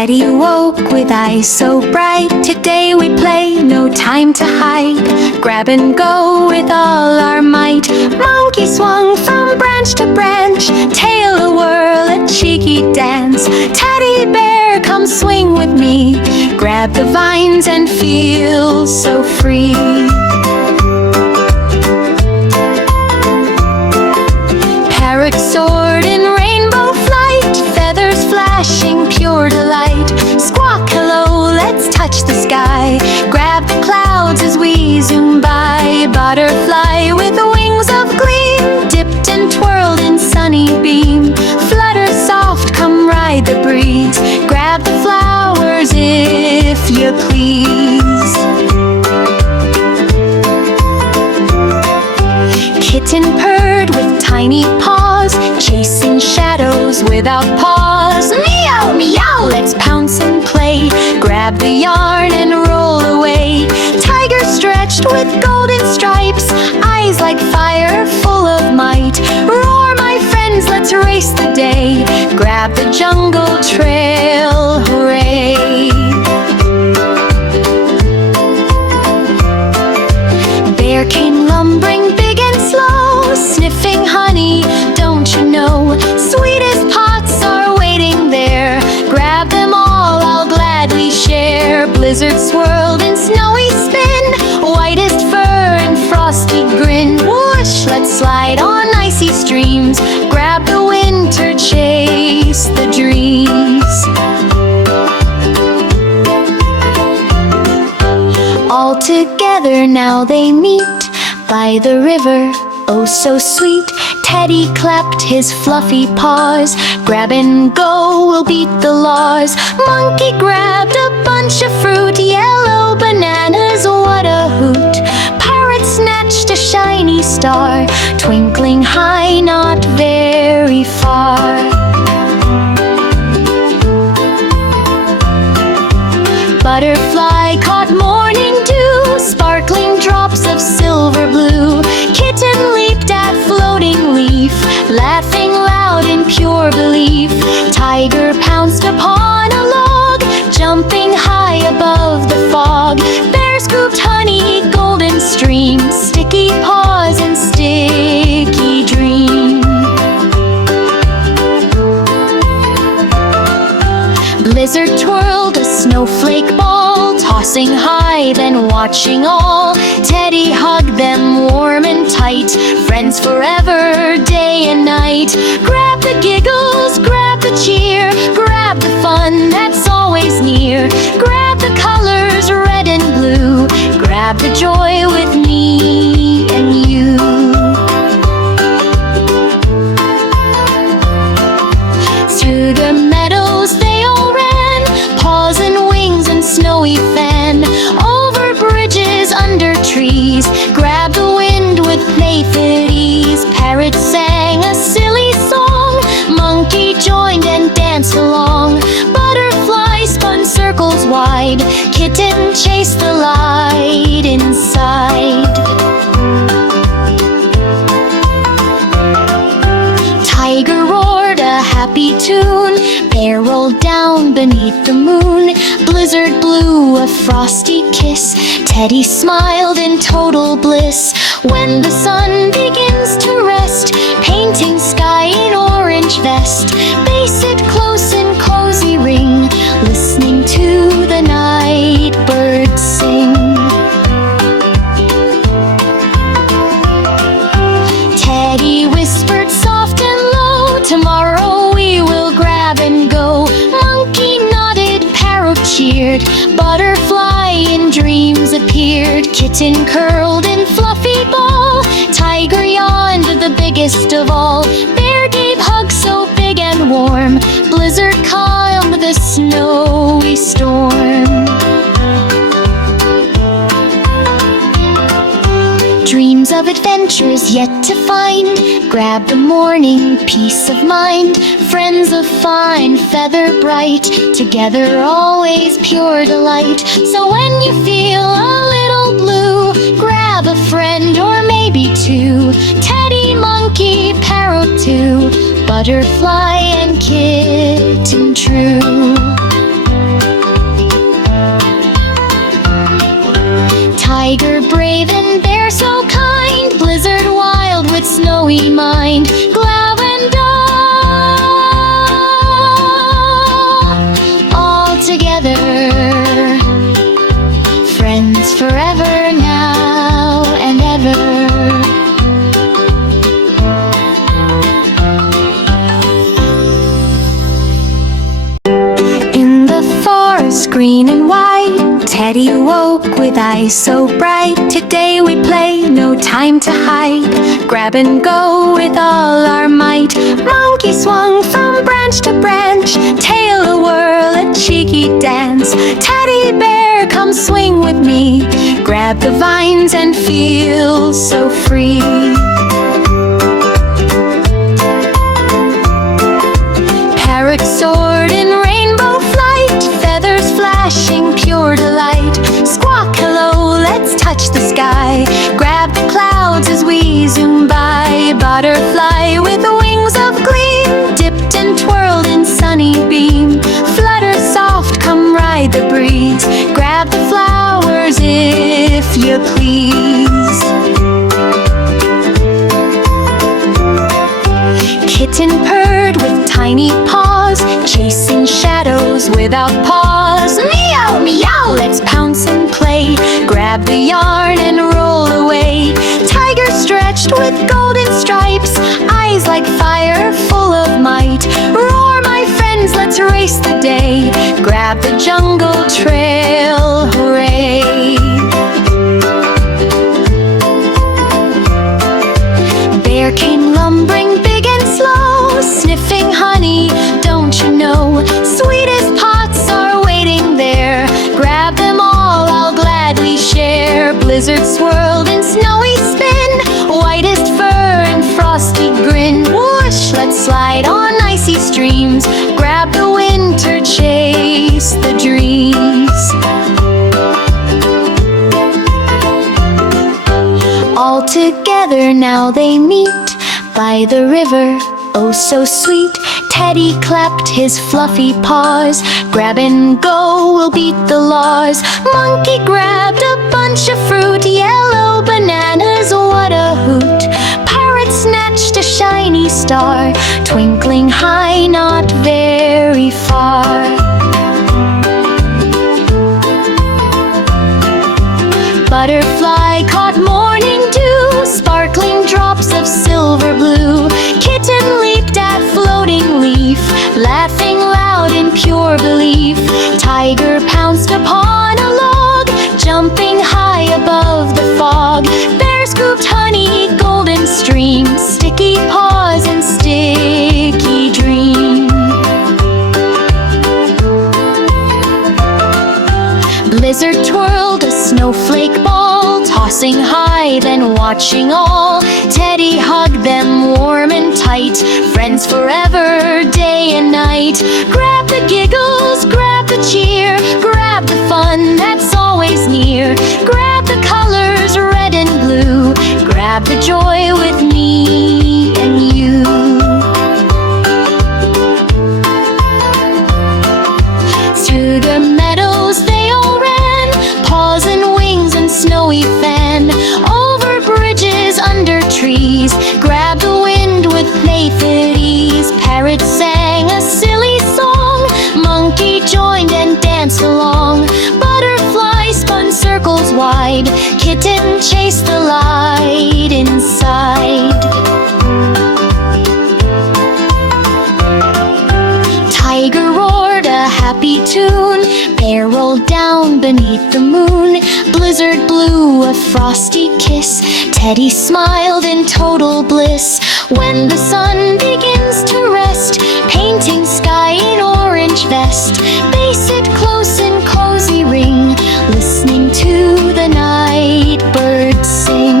Teddy woke with eyes so bright. Today we play, no time to hide. Grab and go with all our might. Monkey swung from branch to branch, tail a whirl, a cheeky dance. Teddy bear, come swing with me. Grab the vines and feel so free. Parrot soared in rainbow flight, feathers flashing pure delight. Squawk hello, let's touch the sky. Grab the clouds as we zoom by. Butterfly with wings of gleam, dipped and twirled in sunny beam. Flutter soft, come ride the breeze. Grab the flowers if you please. Kitten purred with tiny paws, chasing shadows without pause. Meow, meow, let's pounce and play. Grab the yarn and roll away. Tiger stretched with golden stripes, eyes like fire full of might. Roar, my friends, let's race the day. Grab the jungle trail, hooray. Bear came lumbering big and slow, sniffing honey, don't you know? Sweetest pots are waiting there. Grab them all, I'll gladly share. Blizzard swirled in snowy spin, whitest fur and frosty grin. Whoosh, let's slide on icy streams. Grab the winter, chase the dreams. All together now they meet by the river, oh so sweet. Teddy clapped his fluffy paws. Grab and go, we'll beat the laws. Monkey grabbed a bunch of fruit, yellow bananas, what a hoot. Parrot snatched a shiny star, twinkling high, not very far. Butterfly caught morning dew, sparkling drops of silver blue. Kitten leaped at floating leaf, laughing loud in pure belief. Tiger pounced upon a log, jumping high above the fog. Bear scooped honey, golden stream, sticky paws and sticky dream. Blizzard twirled a snowflake ball, tossing high, then watching all. Teddy hugged them warm and tight, friends forever, day and night. Grab the giggles, grab the cheer, grab the fun that's always near. Grab the colors, red and blue, grab the joy with me and you. Through the meadows they all ran, paws and wings and snowy fan. Over bridges, under trees, grab the wind with playful ease. Parrot sang a silly song, monkey joined and danced along. Butterfly spun circles wide, kitten chased the light inside. Tiger roared a happy tune, bear rolled down beneath the moon. Blizzard blew a frosty kiss, Teddy smiled in total bliss. When the sun begins to rest, painting sky in orange vest, they sit close in cozy ring, listening to the night birds sing. Teddy whispered soft and low, tomorrow we will grab and go. Monkey nodded, parrot cheered, butterfly in dreams appeared. Kitten curled in fluffy ball, tiger yawned the biggest of all. Bear gave hugs so big and warm, blizzard calmed the snowy storm. Dreams of adventures yet to find, grab the morning, peace of mind. Friends of fine feather bright, together always pure delight. So when you feel a little blue, grab a friend or maybe two. Teddy, monkey, parrot too, butterfly and kitten true. sunny mind, lavender, all together, friends forever now and ever. Green and white, Teddy woke with eyes so bright. Today we play, no time to hide. Grab and go with all our might. Monkey swung from branch to branch, tail a whirl, a cheeky dance. Teddy bear, come swing with me. Grab the vines and feel so free. Parrot soared in rainbow flight, feathers flashing pure delight. Squawk hello, let's touch the sky. Grab the clouds as we zoom by. Butterfly with wings of gleam, dipped and twirled in sunny beam. Flutter soft, come ride the breeze. Grab the flowers if you please. Kitten purred with tiny paws, chasing shadows without pause. Meow, meow, let's pounce and play. Grab the yarn and roll away. Tiger stretched with golden stripes, eyes like fire full of might. Roar, my friends, let's race the day. Grab the jungle trail, hooray. Bear came lumbering big and slow, sniffing honey, don't you know? Sweetest pots are waiting there. Grab them all, I'll gladly share. Blizzard swirled in snowy spin, whitest fur and frosty grin. Whoosh, let's slide on icy streams. Grab the winter, chase the dreams. All together now they meet by the river, oh so sweet. Teddy clapped his fluffy paws. Grab and go, we'll beat the laws. Monkey grabbed a bunch of fruit, yellow bananas, what a hoot. Parrot snatched a shiny star, twinkling high, not very far. Butterfly caught morning dew, sparkling drops of silver blue. Kitten leaped at floating leaf, laughing loud in pure belief. Tiger pounced upon a log, jumping high above the fog. Bear scooped honey, golden stream, sticky paws and sticky dream. Blizzard twirled a snowflake ball, tossing high, then watching all. Teddy hugged them warm and tight, friends forever, day and night. Grab the giggles, grab the cheer, grab the fun that's always near. Grab the colors, red and blue, grab the joy with me and you. Through the meadows they all ran, paws and wings and snowy fan. Over bridges, under trees, grab the wind with playful ease. Parrot sang a silly song, monkey joined and danced along. Butterfly spun circles wide, kitten chased the light inside. Tiger roared a happy tune, bear rolled down beneath the moon. Blizzard blew a frosty kiss, Teddy smiled in total bliss. When the sun begins to rest, painting sky in orange vest, they sit close in cozy ring, listening to the night birds sing.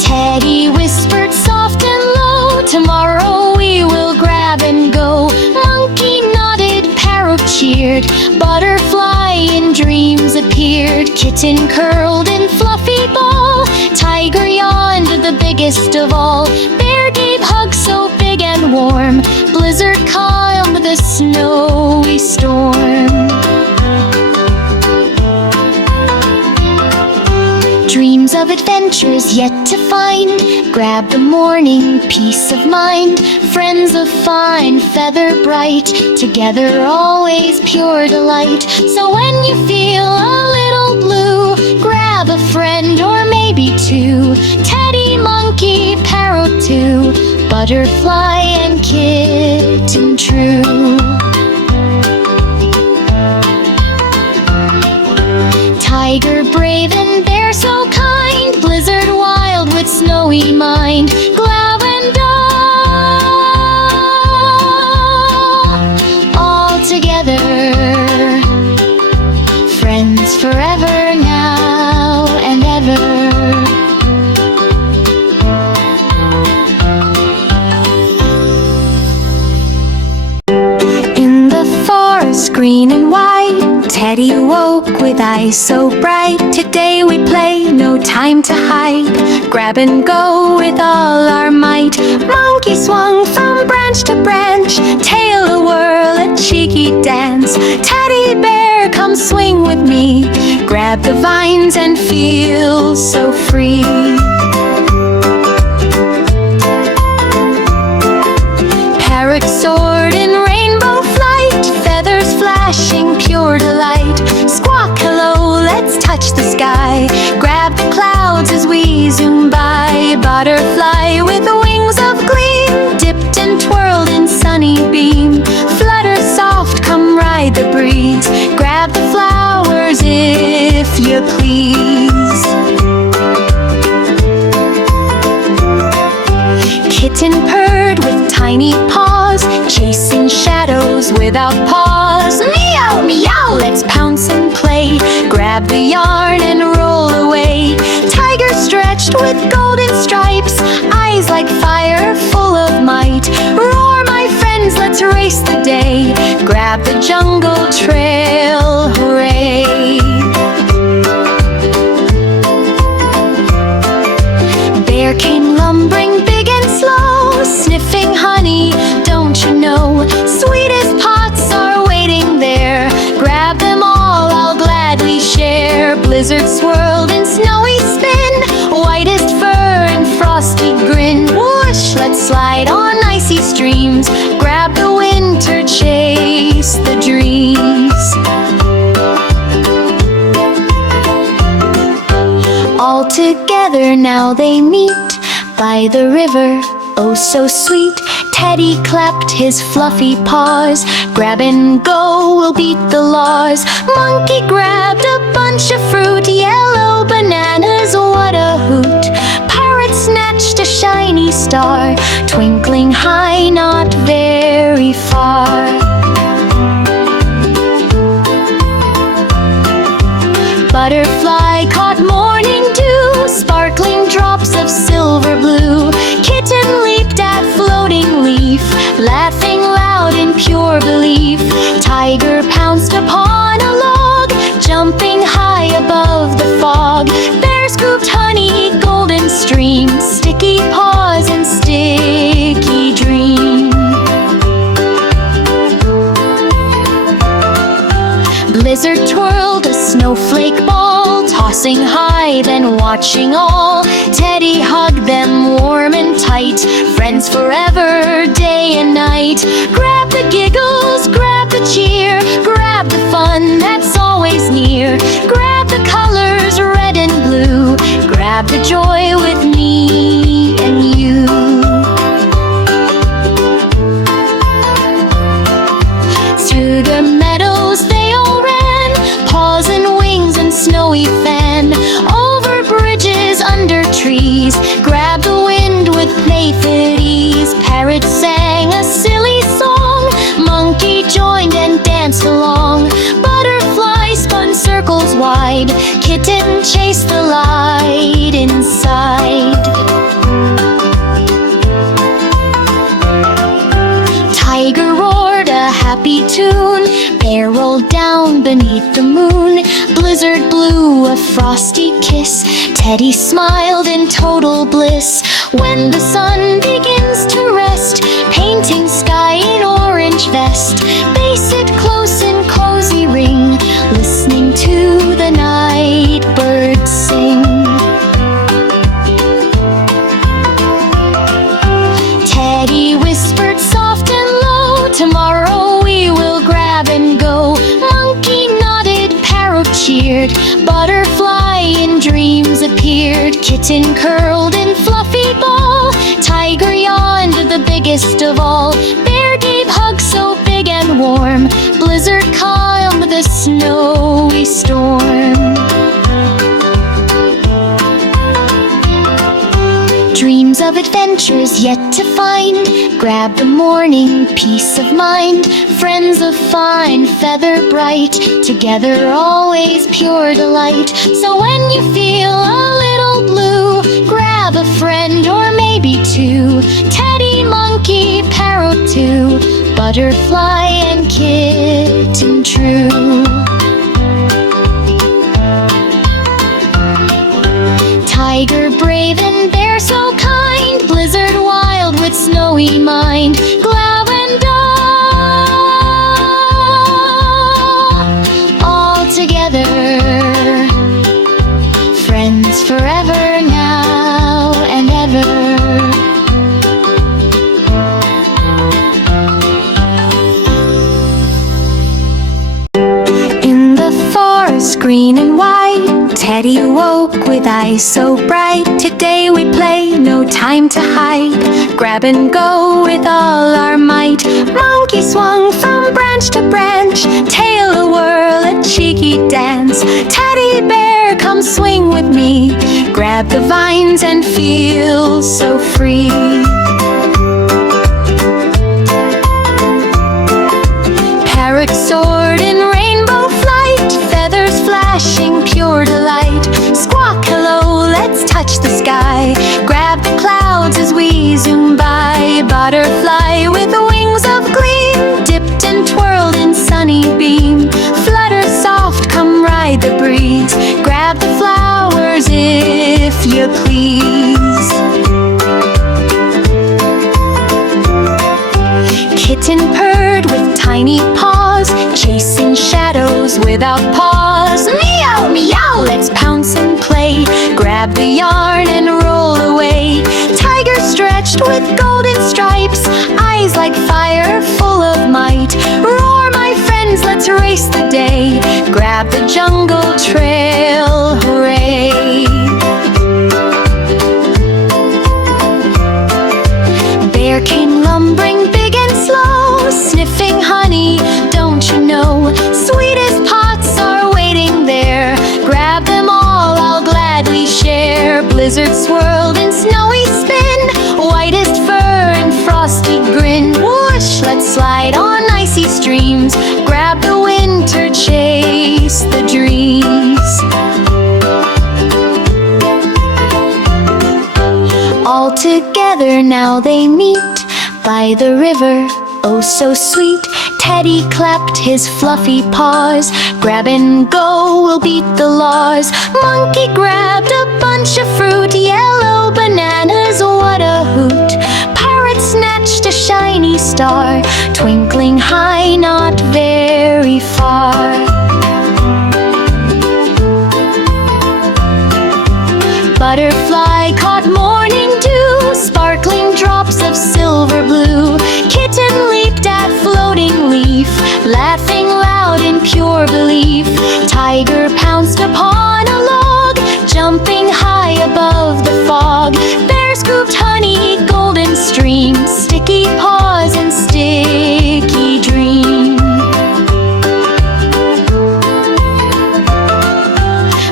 Teddy whispered soft and low, tomorrow we will grab and go. Monkey nodded, parrot cheered, butterfly in dreams appeared. Kitten curled in fluffy ball, tiger yawned the biggest of all. Bear gave hugs so big and warm, blizzard calmed the snowy storm. Dreams of adventures yet to find. Grab the morning peace of mind. Friends of fine feather bright, together always pure delight. So when you feel a little blue, grab a friend or maybe two. Teddy, monkey, parrot too, butterfly and kitten true. Tiger brave and bear so kind, blizzard wild with snowy mind. Glove and all together, friends forever now and ever. In the forest green and white, Teddy awoke with eyes so bright. Today we play, no time to hide. Grab and go with all our might. Monkey swung from branch to branch, tail a whirl, a cheeky dance. Teddy bear, come swing with me. Grab the vines and feel so free. Parrot soared in rainbow flight, feathers flashing pure delight. Squawk hello, let's touch the sky. Grab the clouds as we zoom by. Butterfly with wings of gleam, dipped and twirled in sunny beam. Flutter soft, come ride the breeze. Grab the flowers if you please. Kitten purred with tiny paws, chasing shadows without pause. Meow, meow, let's pounce and play. Grab the yarn and roll away. Tiger stretched with golden stripes, eyes like fire full of might. Roar, my friends, let's race the day. Grab the jungle trail, hooray. Bear came lumbering big and slow, sniffing honey, don't you know? Sweetest pots are waiting there. Grab them all, I'll gladly share. Blizzard swirled in snowy spin, whitest fur and frosty grin. Whoosh, let's slide on icy streams. Grab the winter, chase the dreams. All together now they meet by the river, oh so sweet. Teddy clapped his fluffy paws. Grab and go, we'll beat the laws. Monkey grabbed a bunch of fruit, yellow bananas, what a hoot. Parrot snatched a shiny star, twinkling high, not very far. Butterfly caught morning dew, sparkling drops of silver blue. Kitten leaped at floating leaf, laughing loud in pure belief. Tiger pounced upon a log, jumping high above the fog. Bear scooped honey, golden stream, sticky paws and sticky dream. Blizzard twirled a snowflake ball, tossing high, then watching all. Teddy hugged them warm and tight, friends forever, day and night. Grab the giggles, grab the cheer, grab the fun that's always near. Grab the colors, red and blue, grab the joy with me and you. Through the meadows they all ran, paws and wings and snowy fan. Over bridges, under trees, grab the wind with playful ease. Parrot sang a silly song, monkey joined and danced along. Butterfly spun circles wide, kitten chased the light inside. Tiger roared a happy tune, bear rolled down beneath the moon. Blizzard blew a frosty kiss, Teddy smiled in total bliss. When the sun begins to rest, painting sky in orange vest, they sit close in cozy ring, listening to the night birds sing. Kitten curled in fluffy ball. Tiger yawned, the biggest of all. Bear gave hugs so big and warm. Blizzard calmed the snowy storm. Dreams of adventures yet to find. Grab the morning, peace of mind. Friends of fine feather bright. Together always pure delight. So when you feel a little blue, grab a friend or maybe two. Teddy, monkey, parrot too. Butterfly and kitten true. Tiger brave and bear so kind. Blizzard wild with snowy mind. Glove and all together. Friends forever now and ever. In the forest green and white, Teddy woke with eyes so bright. Today we play, no time to hide. Grab and go with all our might. Monkey swung from branch to branch. Tail a whirl, a cheeky dance. Teddy bear, come swing with me. Grab the vines and feel so free. Parrot soared in rainbow flight. Feathers flashing, pure delight. Squawk hello, let's touch the sky. Grab the clouds as we zoom by. Butterfly with wings of gleam. Dipped and twirled in sunny beam. Flutter soft, come ride the breeze. Grab the flowers if you please. Kitten purred with tiny paws. Chasing shadows without pause. Meow, meow, let's pounce and play. Grab the yarn and roll away. Tiger stretched with golden stripes. Eyes like fire, full of might. Roar, my friends, let's race the day. Grab the jungle trail, hooray. Bear came lumbering big and slow. Sniffing honey, don't you know? Sweetest pots are waiting there. Grab them all, I'll gladly share. Blizzard swirled in snowy spin. Whitest fur and frosty grin. Whoosh, let's slide on icy streams. Grab the winter, chase the dreams. All together now they meet by the river, oh so sweet. Teddy clapped his fluffy paws. Grab and go, we'll beat the laws. Monkey grabbed a bunch of fruit. Yellow bananas, what a hoot. Parrot snatched a shiny star. Twinkling high, not very far. Butterfly caught morning dew. Sparkling drops of silver blue. Kitten leaped at floating leaf. Laughing loud in pure belief. Tiger pounced upon a log. Jumping high above the fog. Bear scooped honey, golden stream. Sticky paws and sticky dream.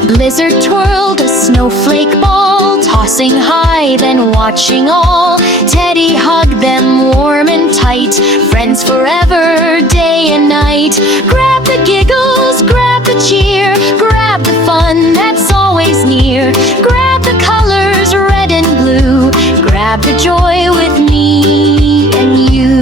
Blizzard twirled a snowflake ball. Tossing high, then watching all. Teddy hugged them warm and tight. Friends forever, day and night. Grab the giggles, grab the cheer. Grab the fun that's always near. Grab the colors, red and blue. Grab the joy with me and you.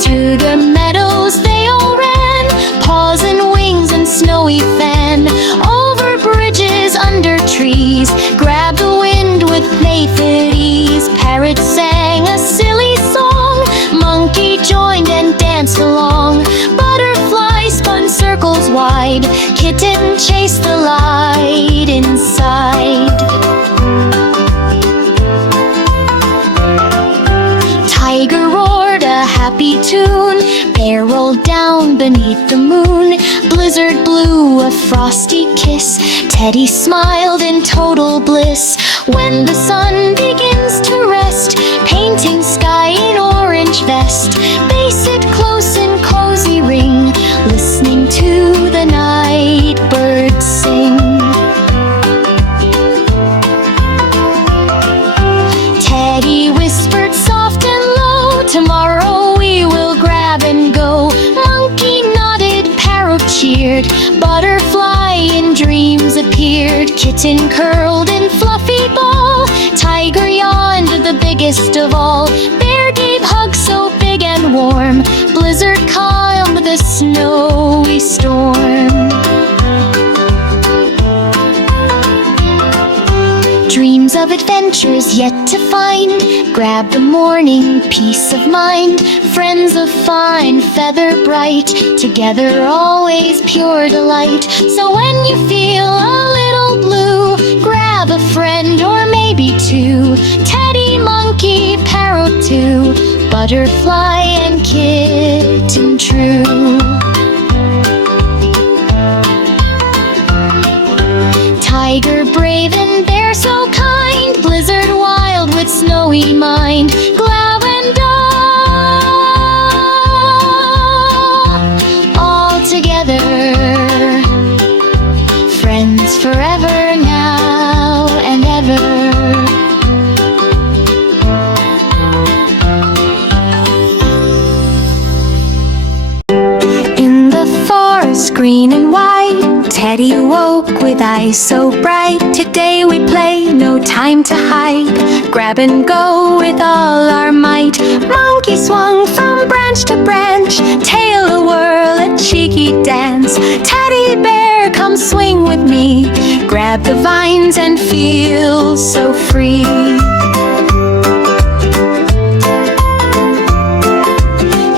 Through the meadows they all ran. Paws and wings and snowy fan. Over bridges, under trees. Grab the wind with playful ease. Parrot sang a silly song. Monkey joined and danced along. Butterfly spun circles wide. Kitten chased the light inside. frosty kiss. Teddy smiled in total bliss. When the sun begins to rest, painting sky in orange vest, they sit close in cozy ring, listening to the night birds sing. Teddy whispered soft and low, tomorrow we will grab and go. Monkey nodded, Parrot cheered, butterfly in dreams appeared. Kitten curled in fluffy ball, Tiger yawned, the biggest of all. Bear gave hugs so big and warm, blizzard calmed the snowy storm. Dreams of adventures yet to find, grab the morning peace of mind. Friends of fine feather bright, together always pure delight. So when you feel a little blue, grab a friend or maybe two. Teddy, monkey, parrot too, butterfly and kitten true. Tiger brave and bear so kind, blizzard wild with snowy mind. Glad and all together, friends forever now and ever. In the forest green and white, Teddy woke with eyes so bright. Today we play, no time to hide, grab and go with all our might. Monkey swung from branch to branch, tail a whirl, a cheeky dance. Teddy bear, come swing with me, grab the vines and feel so free.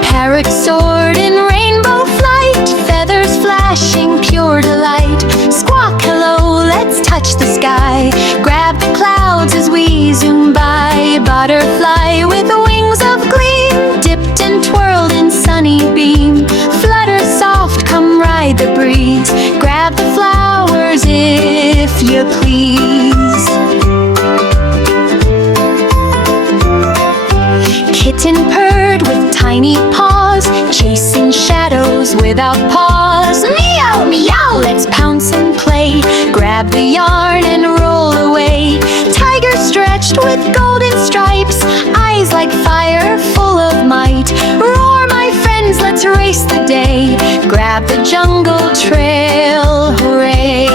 Parrot soared in rainbow flight, feathers flashing pure delight. Squawk hello, let's touch the sky, grab the clouds as we zoom by. Butterfly with wings of gleam, dipped and twirled in sunny beam. Flutter soft, come ride the breeze, grab the flowers if you please. Kitten purred with tiny paws, chasing shadows without pause. Meow, meow, let's pounce and play, grab the yarn and roll away. Tiger stretched with golden stripes, eyes like fire full of might. Roar, my friends, let's race the day, grab the jungle trail, hooray.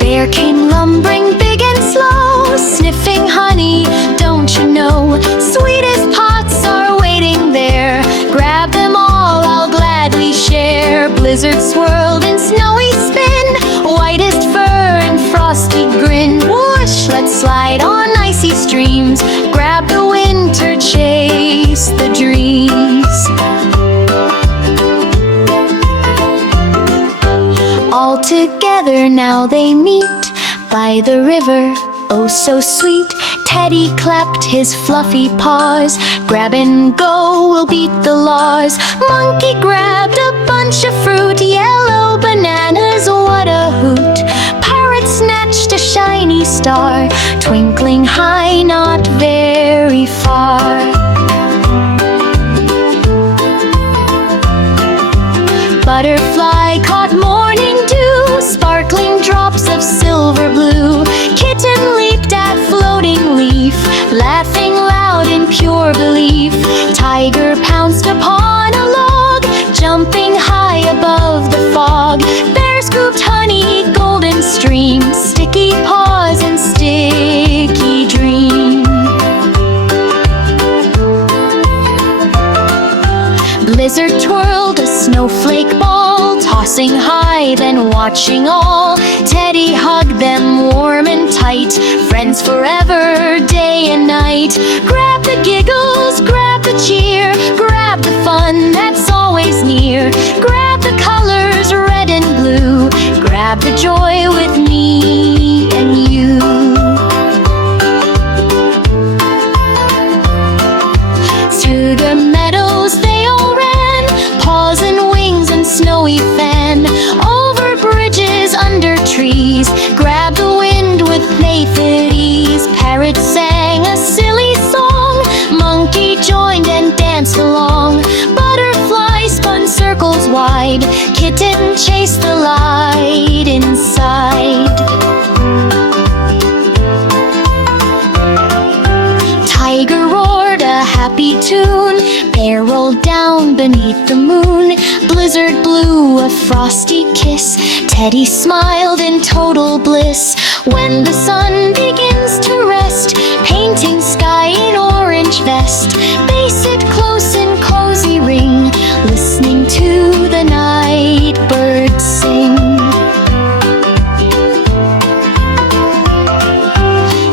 Bear came lumbering big and slow, sniffing honey, don't you know? Sweetest pots are waiting there, grab them all, I'll gladly share. Blizzard swirled in snowy spin, whitest fur and frosty grin. Whoosh, let's slide on icy streams, grab the winter, chase the dreams. All together now they meet by the river, oh so sweet. Teddy clapped his fluffy paws, grab and go, we'll beat the laws. Monkey grabbed a bunch of fruit, yellow bananas, what a hoot. Parrot snatched a shiny star, twinkling high, not very far. Butterfly caught morning dew, sparkling drops of silver blue. Kitten leaped at floating leaf, laughing loud in pure belief. Tiger pounced upon a log, jumping high above the fog. Bear scooped honey, golden stream, sticky paws and sticky dream. Blizzard twirled a snowflake ball, tossing high, then watching all. Teddy hugged them warm and tight, friends forever, day and night. Grab the giggles, grab the cheer, grab the fun that's always near. Grab the colors, red and blue, grab the joy with me and you. To the meadows they all ran, with the moon. Blizzard blew a frosty kiss. Teddy smiled in total bliss. When the sun begins to rest, painting sky in orange vest, they sit close in cozy ring, listening to the night birds sing.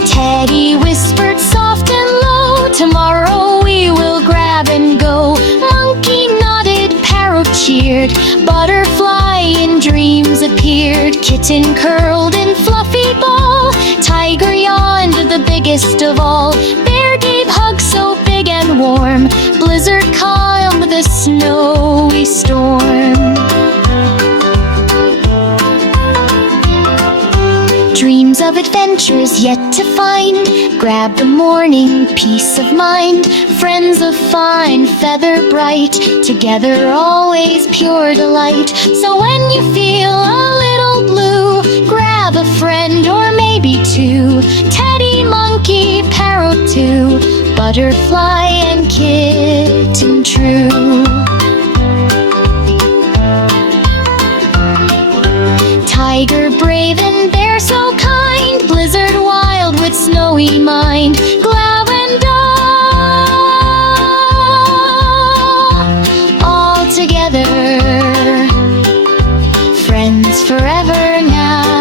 Teddy whispered soft and low, tomorrow we will grab and go. Monkey nodded, Parrot cheered, butterfly in dreams appeared. Kitten curled in fluffy ball, Tiger yawned, the biggest of all. Bear gave hugs so big and warm, blizzard calmed the snowy storm. Dreams of adventures yet to find, grab the morning peace of mind. Friends of fine feather bright, together always pure delight. So when you feel a little blue, grab a friend or maybe two. Teddy, monkey, parrot too, butterfly and kitten true. Tiger brave and bear so kind, blizzard wild with snowy mind. Glad and all together, friends forever now.